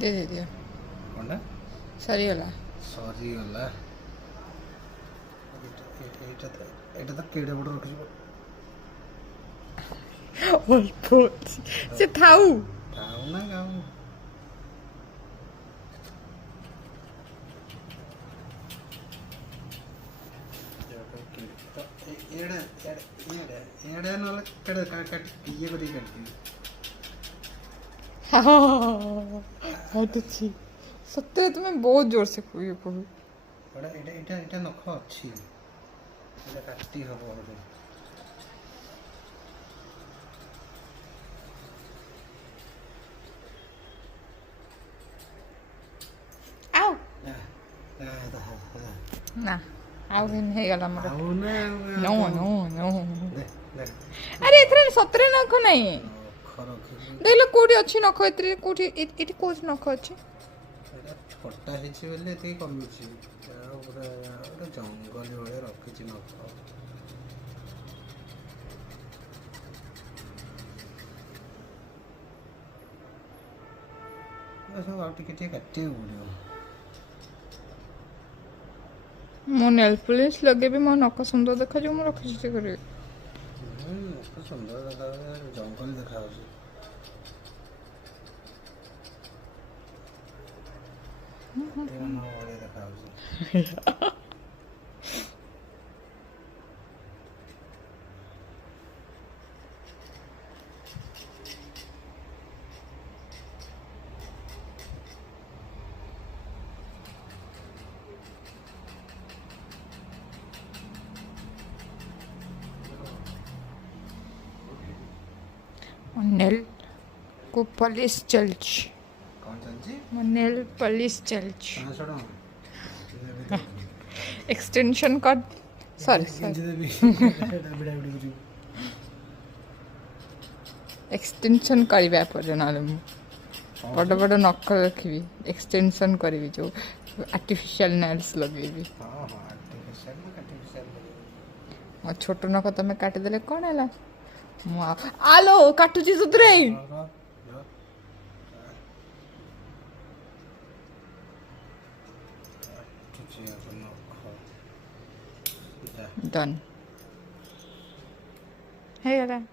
दे दे दियो कौन सरीगला सरीगला এটা তো কেড়ে বড় রଖିব অল্প সে থাউ খাও না খাও एड़ा एड़ा एड़ा नले कड़ काट ये को दी काटती हाँ तो छी सत्य तुम्हें बहुत जोर से कोई कोई एड़ा एड़ा एड़ा एड़ा नख अच्छी एड़ा काटती हो बोल आओ ना ना आओ नहीं गला मरा आओ ना नो नो नो दे दे अरे एथरे सतरे नख नहीं खरो देखलो कोठी अछि नख एथरे कोठी एटी कोच नख अछि एड़ा छोटा हिची बेले एते कमी छी पूरा जंगल भले रखिची नख सब आउ टिके टिके काटे पड़ो मो नेल पॉलिश लगे भी मो नख सुंदर देखा जो मो रखि से करे तो सुंदर देखा जंगल देखा देखा नेल को पॉलिश चलछ कौन चलची नेल पॉलिश चलछ कहां छोड़ो एक्सटेंशन कट सॉरी एक्सटेंशन करबा पर ना बड़ बड़ नख रखी एक्सटेंशन करी जो आर्टिफिशियल नेल्स लगेबी हां हां आर्टिफिशियल और छोट नख तमे काटी देले कोन हैला आलो काटुची सुतरे डन है